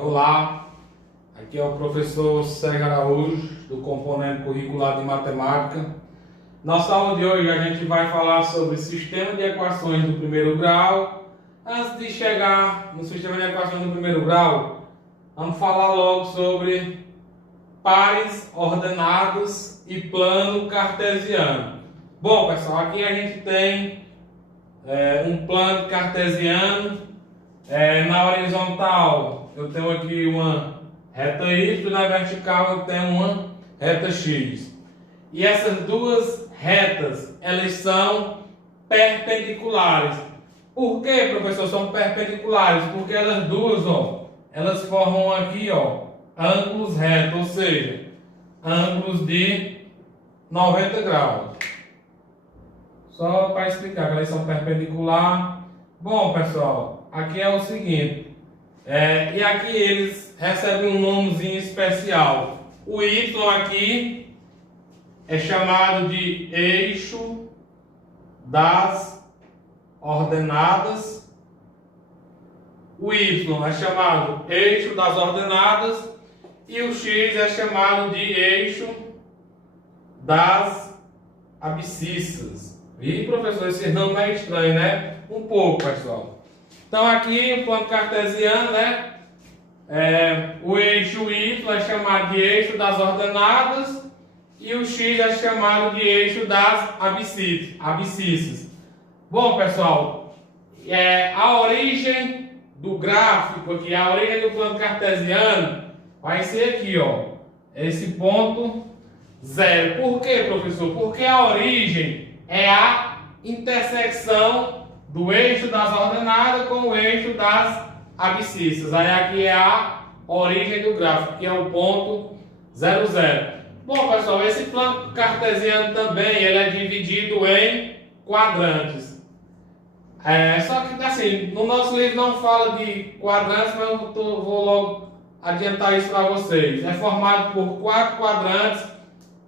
Olá, aqui é o professor Sérgio Araújo, do componente curricular de matemática. Nossa aula de hoje a gente vai falar sobre sistema de equações do primeiro grau. Antes de chegar no sistema de equações do primeiro grau, vamos falar logo sobre pares ordenados e plano cartesiano. Bom, pessoal, aqui a gente tem um plano cartesiano. Na horizontal eu tenho aqui uma reta Y, na vertical eu tenho uma reta X. E essas duas retas, elas são perpendiculares. Por que, professor, são perpendiculares? Porque elas duas, elas formam aqui, ângulos retos, ou seja, ângulos de 90 graus. Só para explicar que elas são perpendiculares. Bom, pessoal, aqui é o seguinte, e aqui eles recebem um nomezinho especial. O Y aqui é chamado de eixo das ordenadas. O Y é chamado eixo das ordenadas e o X é chamado de eixo das abscissas. E, professor, esse nome é estranho, né? Um pouco, pessoal. Então aqui o plano cartesiano, o eixo Y é chamado de eixo das ordenadas e o X é chamado de eixo das abscissas. Bom, pessoal, a origem do gráfico aqui, a origem do plano cartesiano vai ser aqui, esse ponto zero. Por quê, professor? Porque a origem é a intersecção do eixo das ordenadas com o eixo das abscissas. Aí aqui é a origem do gráfico, que é o ponto 0, 0. Bom, pessoal, esse plano cartesiano também ele é dividido em quadrantes. Só que assim, no nosso livro não fala de quadrantes, mas eu vou logo adiantar isso para vocês. É formado por 4 quadrantes.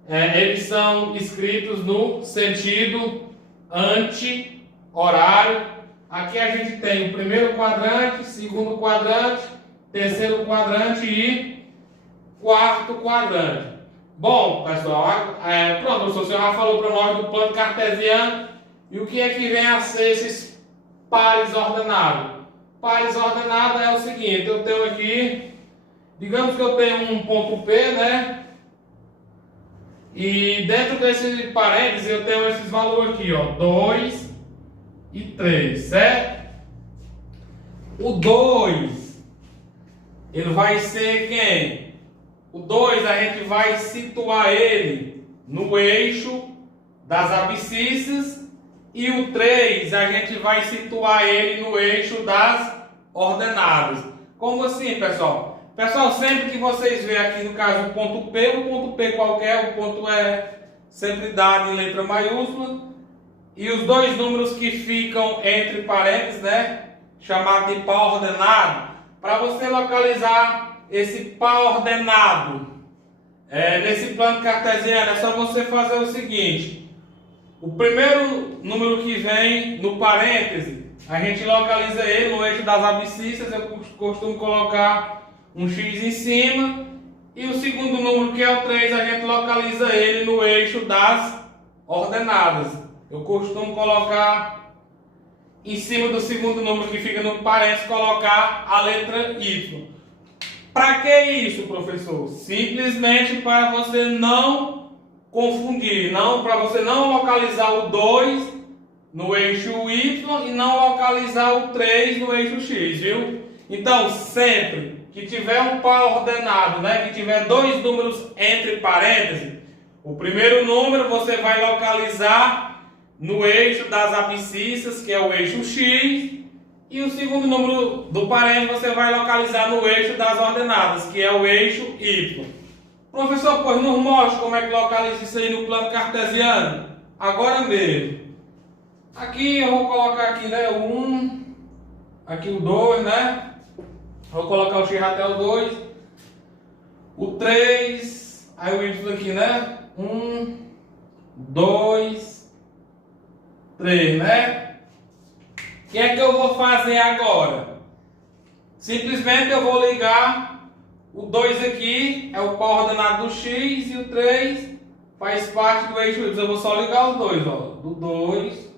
Eles são escritos no sentido anti-horário. Aqui a gente tem o primeiro quadrante, segundo quadrante, terceiro quadrante e quarto quadrante. Bom, pessoal, pronto, o senhor já falou para nós do plano cartesiano. E o que é que vem a ser esses pares ordenados? Pares ordenados é o seguinte, eu tenho aqui, digamos que eu tenho um ponto P, E dentro desse parênteses eu tenho esses valores aqui, 2 e 3, certo? O 2, ele vai ser quem? O 2 a gente vai situar ele no eixo das abscissas e o 3 a gente vai situar ele no eixo das ordenadas. Como assim, pessoal? Pessoal, sempre que vocês veem aqui no caso o ponto P qualquer, o ponto é sempre dado em letra maiúscula. E os dois números que ficam entre parênteses, chamado de par ordenado. Para você localizar esse par ordenado nesse plano cartesiano, é só você fazer o seguinte. O primeiro número que vem no parêntese, a gente localiza ele no eixo das abscissas. Eu costumo colocar um X em cima, e o segundo número, que é o 3, a gente localiza ele no eixo das ordenadas. Eu costumo colocar em cima do segundo número que fica no parênteses, colocar a letra Y. Para que isso, professor? Simplesmente para você não confundir, para você não localizar o 2 no eixo Y e não localizar o 3 no eixo X, viu? Então, sempre que tiver um par ordenado, que tiver dois números entre parênteses, o primeiro número você vai localizar no eixo das abscissas, que é o eixo X, e o segundo número do parênteses você vai localizar no eixo das ordenadas, que é o eixo Y. Professor, pois nos mostre como é que localiza isso aí no plano cartesiano? Agora mesmo. Aqui eu vou colocar aqui, o 1, aqui o 2, Vou colocar o X até o 2, o 3, aí o Y aqui, 1, 2, 3, O que é que eu vou fazer agora? Simplesmente eu vou ligar o 2 aqui, é o par ordenado do x, e o 3 faz parte do eixo y. Eu vou só ligar os dois, ó, do 2.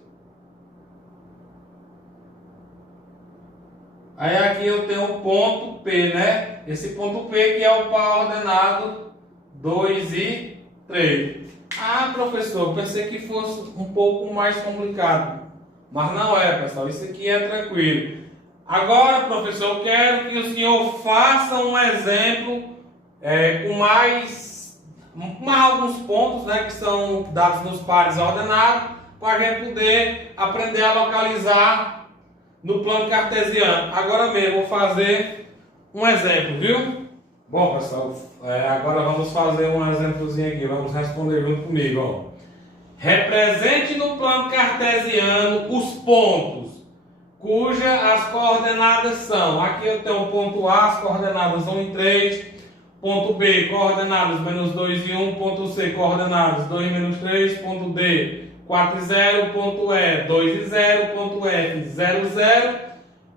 Aí aqui eu tenho o ponto P, né? Esse ponto P que é o par ordenado 2 e 3. Ah, professor, eu pensei que fosse um pouco mais complicado. Mas não é, pessoal. Isso aqui é tranquilo. Agora, professor, eu quero que o senhor faça um exemplo com mais alguns pontos, né, que são dados nos pares ordenados, para a gente poder aprender a localizar no plano cartesiano. Agora mesmo, vou fazer um exemplo, viu? Bom, pessoal, agora vamos fazer um exemplozinho aqui. Vamos responder junto comigo, ó. Represente no plano cartesiano os pontos as coordenadas são. Aqui eu tenho o ponto A, as coordenadas 1 e 3. Ponto B, coordenadas menos 2 e 1. Ponto C, coordenadas 2 e menos 3. Ponto D, 4 e 0. Ponto E, 2 e 0. Ponto F, 0 e 0.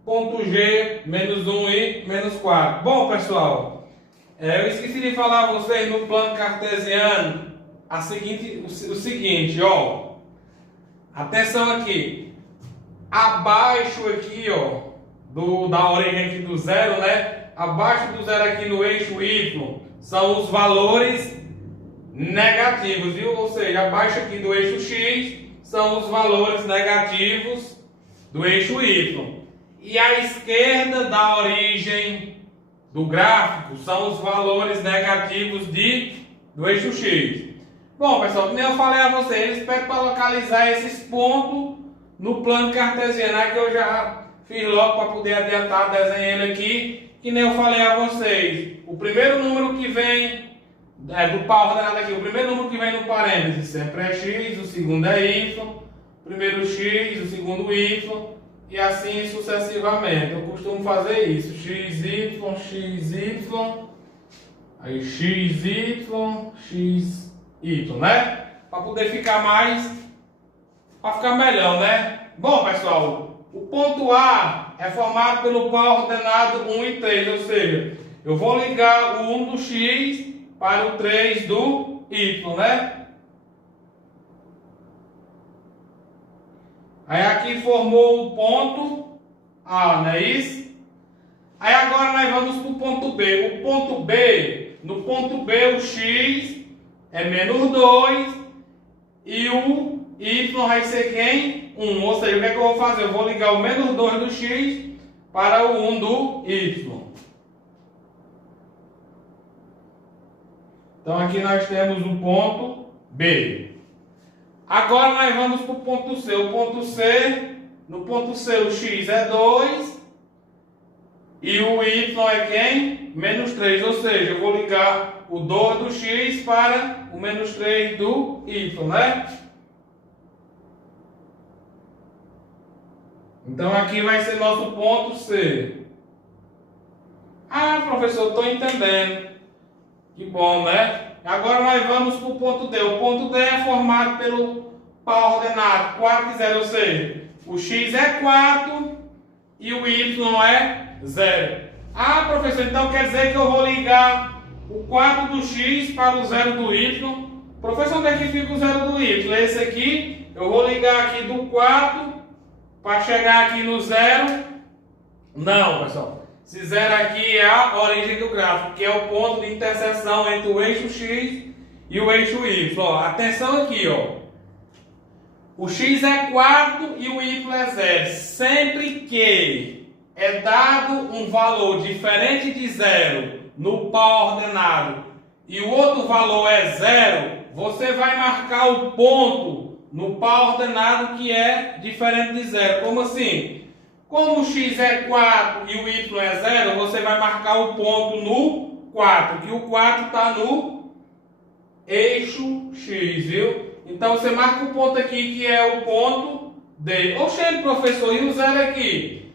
Ponto G, menos 1 e menos 4. Bom, pessoal, eu esqueci de falar a vocês no plano cartesiano o seguinte, ó. Atenção aqui. Abaixo aqui, ó, da origem aqui do zero, né? Abaixo do zero aqui no eixo Y são os valores negativos, viu? Ou seja, abaixo aqui do eixo X são os valores negativos do eixo Y. E à esquerda da origem do gráfico são os valores negativos do eixo X. Bom, pessoal, como eu falei a vocês, eles pedem para localizar esses pontos no plano cartesiano, que eu já fiz logo para poder adiantar, desenhei ele aqui, que nem eu falei a vocês. O primeiro número que vem do par ordenado aqui, o primeiro número que vem no parênteses sempre é x, o segundo é y, o primeiro x, o segundo y, e assim sucessivamente. Eu costumo fazer isso, x, y, aí x, y, né? Para poder ficar para ficar melhor, né? Bom, pessoal, o ponto A é formado pelo par ordenado 1 e 3, ou seja, eu vou ligar o 1 do x para o 3 do y, né? Aí aqui formou o ponto A, não é isso? Aí agora nós vamos para o ponto B. O ponto B, no ponto B o x é menos 2 e o y vai ser quem? 1. Ou seja, o que é que eu vou fazer? Eu vou ligar o menos 2 do x para o 1 do y. Então aqui nós temos o ponto B. Agora nós vamos para o ponto C. O ponto C, no ponto C o x é 2 e o y é quem? Menos 3. Ou seja, eu vou ligar o 2 do x para o menos 3 do y, né? Então aqui vai ser nosso ponto C. Ah, professor, estou entendendo. Que bom, né? Agora nós vamos para o ponto D. O ponto D é formado pelo par ordenado 4 e 0, ou seja, o x é 4 e o y é 0. Ah, professor, então quer dizer que eu vou ligar o 4 do x para o 0 do y. Professor, onde é que fica o 0 do y? Esse aqui, eu vou ligar aqui do 4 para chegar aqui no 0. Não, pessoal. Esse 0 aqui é a origem do gráfico, que é o ponto de interseção entre o eixo x e o eixo y. Ó, atenção aqui, ó. O x é 4 e o y é 0. Sempre que é dado um valor diferente de 0 no par ordenado e o outro valor é 0, você vai marcar o ponto no par ordenado que é diferente de 0. Como assim? Como o x é 4 e o y é 0, você vai marcar o ponto no 4, que o 4 está no eixo x, viu? Então você marca o ponto aqui que é o ponto D. Oxê, professor, e o 0 aqui?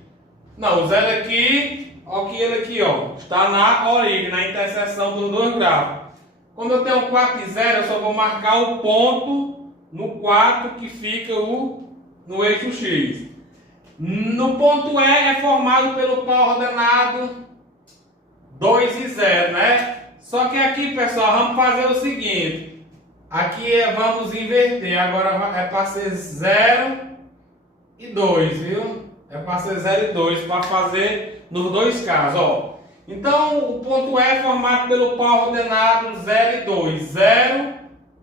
Não, o 0 aqui, ó, que ele aqui, ó, está na origem, na interseção dos dois gráficos. Quando eu tenho 4 e 0, eu só vou marcar o ponto no 4 que fica no eixo x. No ponto E é formado pelo par ordenado 2 e 0, né? Só que aqui, pessoal, vamos fazer o seguinte. Aqui vamos inverter. Agora é para ser 0 e 2, viu? É para ser 0 e 2, para fazer nos dois casos, ó. Então, o ponto E é formado pelo par ordenado 0 e 2. 0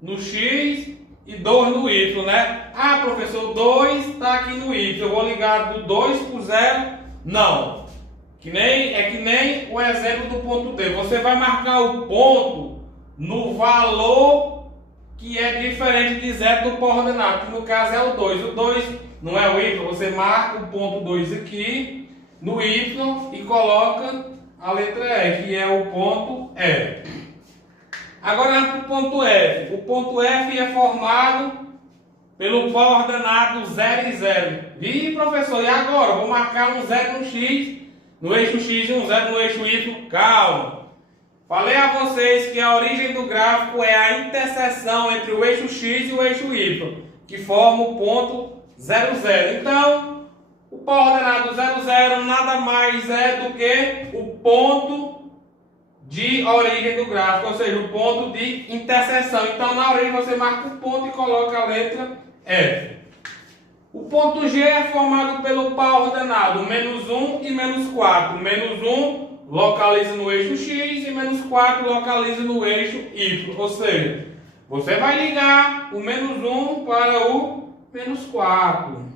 no X e 2 no Y, né? Ah, professor, 2 está aqui no Y. Eu vou ligar do 2 para o 0? Não. Que nem o exemplo do ponto D. Você vai marcar o ponto no valor que é diferente de 0 do par ordenado, que no caso é o 2. O 2 não é o Y, você marca o ponto 2 aqui no Y e coloca a letra E, que é o ponto E. Agora para o ponto F. O ponto F é formado pelo par ordenado 0 e 0. Ih, professor, e agora? Vou marcar um 0 no X, no eixo X e um 0 no eixo Y. Calma. Falei a vocês que a origem do gráfico é a interseção entre o eixo X e o eixo Y, que forma o ponto 0, 0. Então, o par ordenado 0, 0 nada mais é do que o ponto de origem do gráfico, ou seja, o ponto de interseção. Então, na origem você marca o ponto e coloca a letra F. O ponto G é formado pelo par ordenado menos 1 e menos 4. Menos 1 localiza no eixo X e menos 4 localiza no eixo Y. Ou seja, você vai ligar o menos 1 para o menos 4.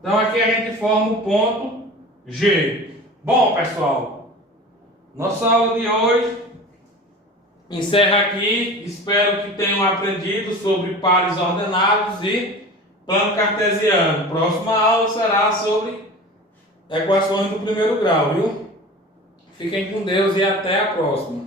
Então, aqui a gente forma o ponto G. Bom, pessoal, nossa aula de hoje encerra aqui. Espero que tenham aprendido sobre pares ordenados e plano cartesiano. Próxima aula será sobre equações do primeiro grau, viu? Fiquem com Deus e até a próxima.